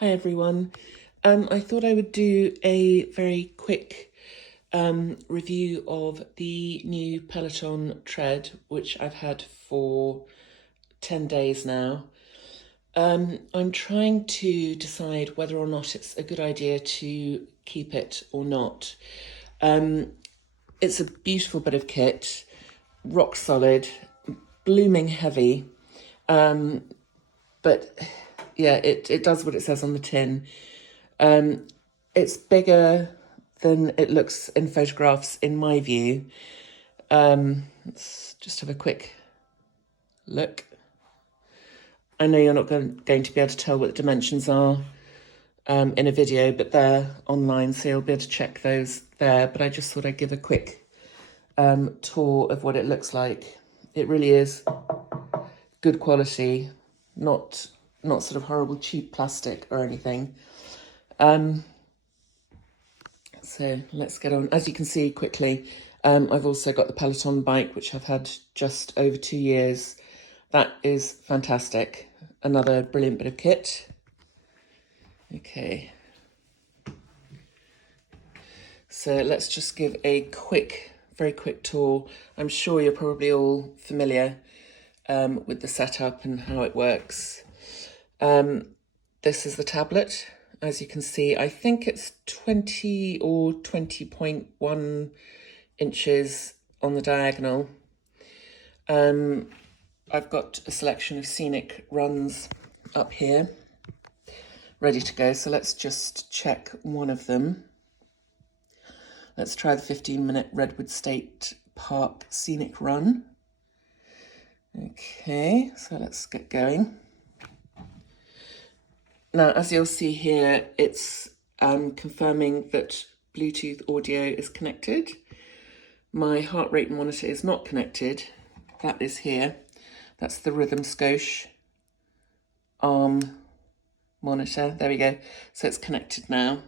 Hi everyone. I thought I would do a very quick review of the new Peloton Tread, which I've had for 10 days now. I'm trying to decide whether or not it's a good idea to keep it or not. It's a beautiful bit of kit, rock solid, blooming heavy, but yeah, it does what it says on the tin. It's bigger than it looks in photographs, in my view. Let's just have a quick look. I know you're not going to be able to tell what the dimensions are in a video, but they're online, so you'll be able to check those there. But I just thought I'd give a quick tour of what it looks like. It really is good quality, not sort of horrible cheap plastic or anything. So let's get on. As you can see quickly, I've also got the Peloton bike, which I've had just over 2 years. That is fantastic. Another brilliant bit of kit. Okay. So let's just give a very quick tour. I'm sure you're probably all familiar with the setup and how it works. This is the tablet. As you can see, I think it's 20 or 20.1 inches on the diagonal. I've got a selection of scenic runs up here, ready to go. So let's just check one of them. Let's try the 15-minute Redwood State Park scenic run. Okay, so let's get going. Now, as you'll see here, it's confirming that Bluetooth audio is connected. My heart rate monitor is not connected. That is here. That's the Rhythm Scoche arm monitor. There we go. So it's connected now.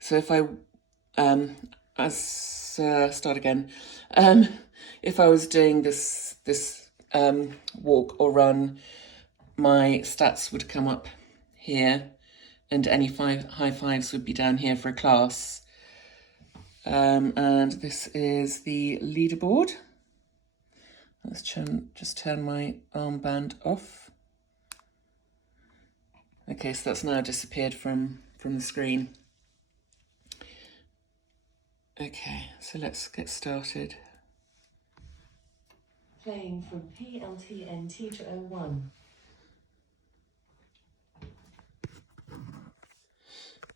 So if I, start again. If I was doing this walk or run, my stats would come up here, and any high fives would be down here for a class. And this is the leaderboard. Let's just turn my armband off. Okay, so that's now disappeared from the screen. Okay, so let's get started. Playing from PLTN Teacher 01.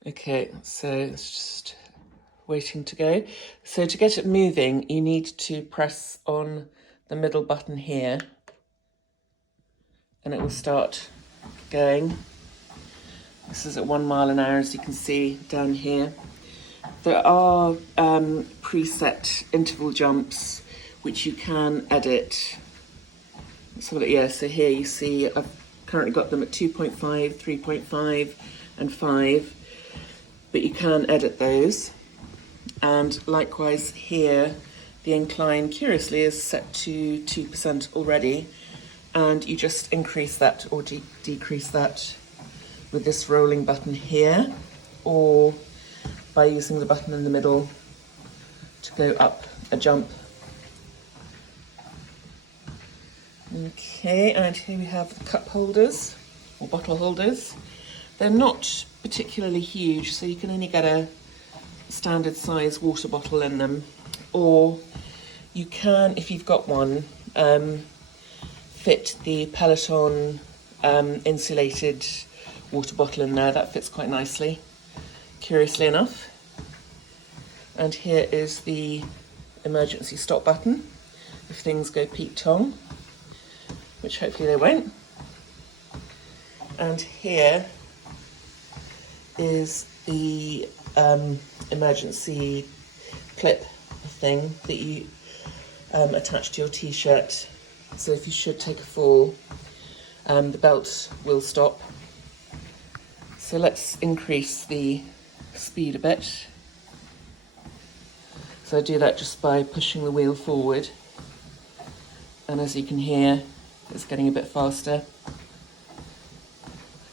Okay, so it's just waiting to go. So to get it moving, you need to press on the middle button here, and it will start going. This is at 1 mile an hour, as you can see down here. There are preset interval jumps which you can edit. So yeah, so here you see I've currently got them at 2.5, 3.5 and 5. But you can edit those. And likewise here, the incline, curiously, is set to 2% already. And you just increase that or decrease that with this rolling button here, or by using the button in the middle to go up a jump. Okay, and here we have the cup holders, or bottle holders. They're not particularly huge, so you can only get a standard size water bottle in them, or you can, if you've got one, fit the Peloton insulated water bottle in there. That fits quite nicely, curiously enough. And here is the emergency stop button if things go Pete Tong, which hopefully they won't. And here is the emergency clip thing that you attach to your t-shirt. So if you should take a fall, the belt will stop. So let's increase the speed a bit. So I do that just by pushing the wheel forward. And as you can hear, it's getting a bit faster. Do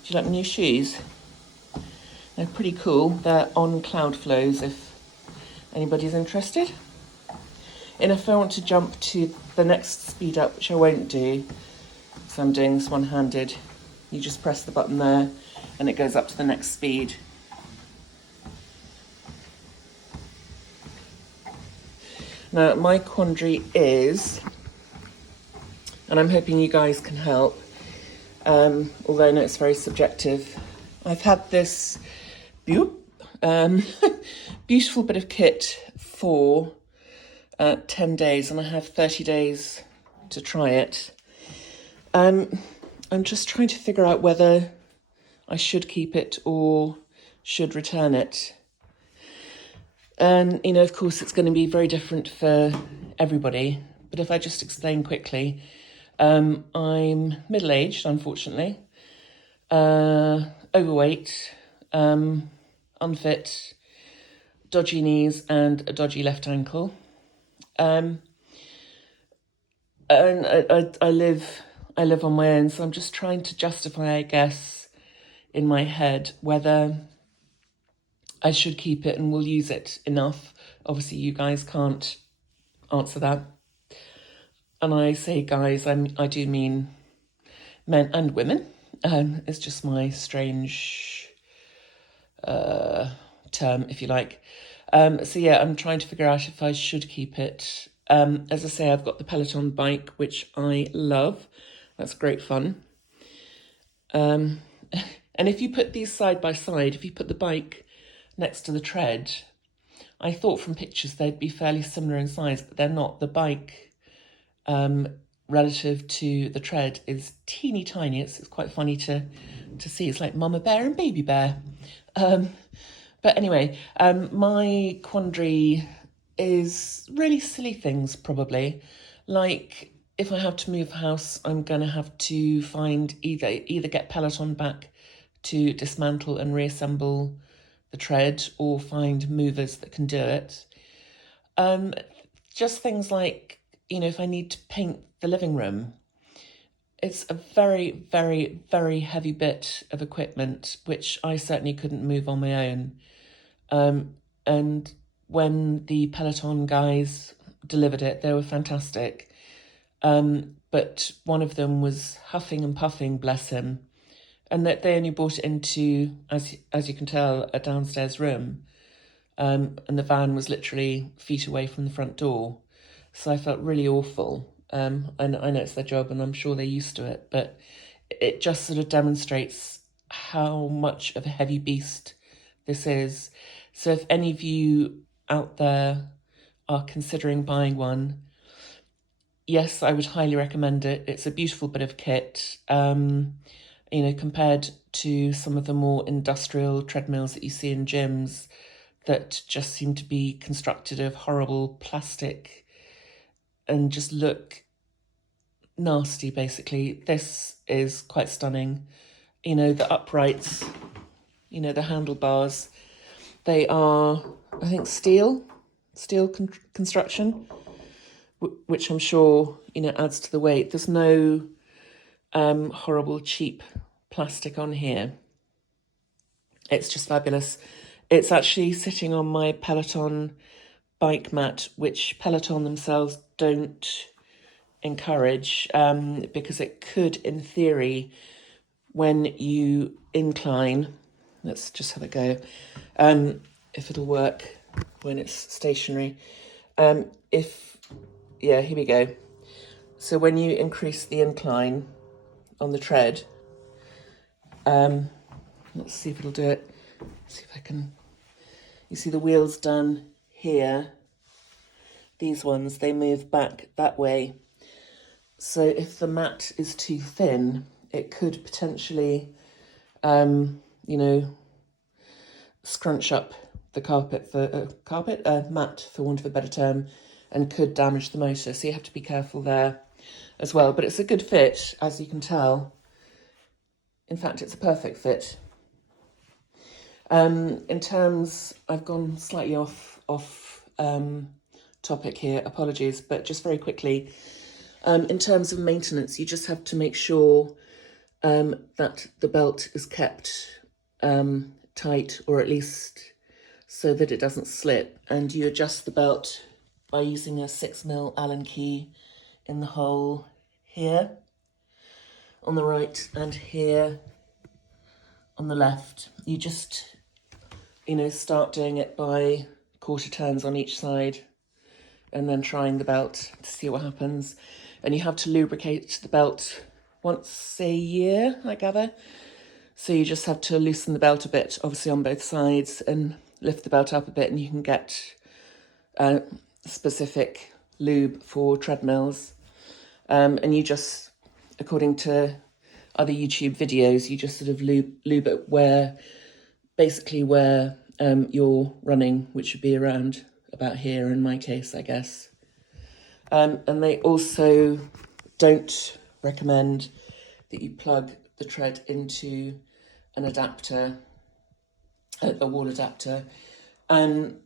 you like my new shoes? They're pretty cool. They're on cloud flows if anybody's interested. And if I want to jump to the next speed up, which I won't do, because I'm doing this one-handed, you just press the button there and it goes up to the next speed. Now, my quandary is, and I'm hoping you guys can help, although I know it's very subjective. I've had this beautiful bit of kit for 10 days, and I have 30 days to try it. I'm just trying to figure out whether I should keep it or should return it. And, you know, of course, it's going to be very different for everybody. But if I just explain quickly, I'm middle-aged, unfortunately, overweight, unfit, dodgy knees and a dodgy left ankle. And I live on my own, so I'm just trying to justify, I guess, in my head whether I should keep it and will use it enough. Obviously, you guys can't answer that. And I say guys, I do mean men and women. It's just my strange term, if you like. So yeah, I'm trying to figure out if I should keep it. As I say, I've got the Peloton bike, which I love. That's great fun. And if you put these side by side, if you put the bike next to the tread, I thought from pictures they'd be fairly similar in size, but they're not. The bike, relative to the tread, is teeny tiny. It's quite funny to see. It's like Mama Bear and Baby Bear. But anyway, my quandary is really silly things, probably. Like, if I have to move house, I'm going to have to find either get Peloton back to dismantle and reassemble the tread, or find movers that can do it. Just things like, you know, if I need to paint the living room, it's a very, very, very heavy bit of equipment, which I certainly couldn't move on my own. And when the Peloton guys delivered it, they were fantastic. But one of them was huffing and puffing, bless him. And that they only brought it into, as you can tell, a downstairs room. And the van was literally feet away from the front door. So I felt really awful. And I know it's their job and I'm sure they're used to it, but it just sort of demonstrates how much of a heavy beast this is. So if any of you out there are considering buying one, yes, I would highly recommend it. It's a beautiful bit of kit. You know, compared to some of the more industrial treadmills that you see in gyms that just seem to be constructed of horrible plastic and just look nasty, basically. This is quite stunning. You know, the uprights, you know, the handlebars, they are, I think, steel construction, which I'm sure, you know, adds to the weight. There's no horrible cheap plastic on here. It's just fabulous. It's actually sitting on my Peloton bike mat, which Peloton themselves don't encourage, because it could, in theory, when you incline, let's just have a go, if it'll work when it's stationary. Here we go. So when you increase the incline on the tread, let's see if it'll do it. See if I can, you see the wheels done here. These ones, they move back that way. So if the mat is too thin, it could potentially, you know, scrunch up the mat, for want of a better term, and could damage the motor. So you have to be careful there as well. But it's a good fit, as you can tell. In fact, it's a perfect fit. In terms, I've gone slightly off topic here, apologies, but just very quickly, in terms of maintenance, you just have to make sure that the belt is kept tight, or at least so that it doesn't slip. And you adjust the belt by using a 6mm Allen key in the hole here on the right and here on the left. You just, start doing it by quarter turns on each side and then trying the belt to see what happens. And you have to lubricate the belt once a year, I gather. So you just have to loosen the belt a bit, obviously on both sides, and lift the belt up a bit, and you can get specific lube for treadmills. And you just, according to other YouTube videos, you just sort of lube it where you're running, which would be around about here in my case, I guess. And they also don't recommend that you plug the tread into an adapter, a wall adapter. And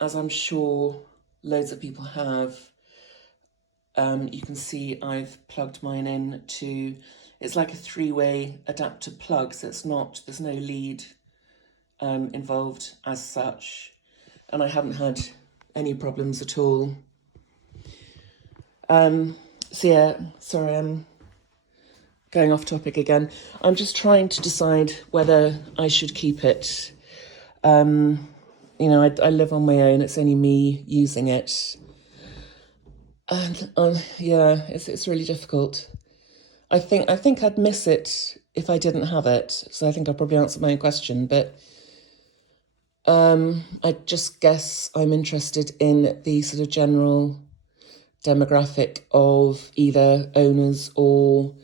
as I'm sure loads of people have, you can see I've plugged mine in to, it's like a 3-way adapter plug, so there's no lead involved as such. And I haven't had any problems at all. So yeah, sorry, I'm going off topic again. I'm just trying to decide whether I should keep it. I live on my own. It's only me using it. And yeah, it's really difficult. I think I'd miss it if I didn't have it. So I think I'll probably answer my own question. But I just guess I'm interested in the sort of general demographic of either owners or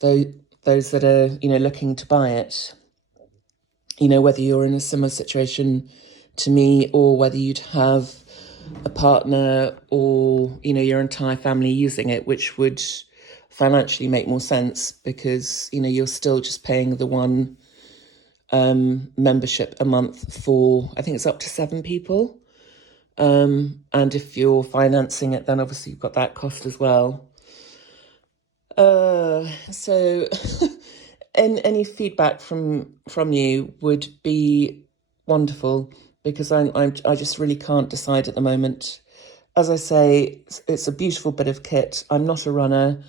those that are, looking to buy it. Whether you're in a similar situation to me, or whether you'd have a partner or, your entire family using it, which would financially make more sense because, you're still just paying the one membership a month for, I think it's up to 7 people. And if you're financing it, then obviously you've got that cost as well. So any feedback from you would be wonderful, because I just really can't decide at the moment. As I say, it's a beautiful bit of kit. I'm not a runner.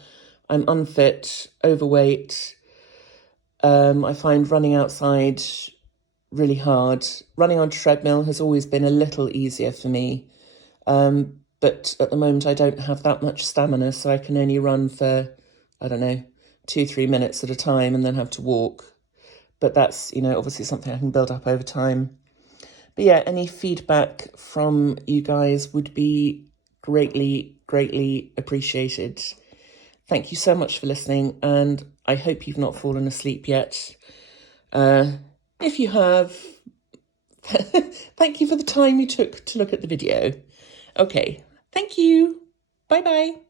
I'm unfit, overweight. I find running outside really hard. Running on a treadmill has always been a little easier for me. But at the moment I don't have that much stamina, so I can only run for, 2-3 minutes at a time and then have to walk. But that's, obviously something I can build up over time. But yeah, any feedback from you guys would be greatly, greatly appreciated. Thank you so much for listening, and I hope you've not fallen asleep yet. If you have, thank you for the time you took to look at the video. Okay, thank you. Bye-bye.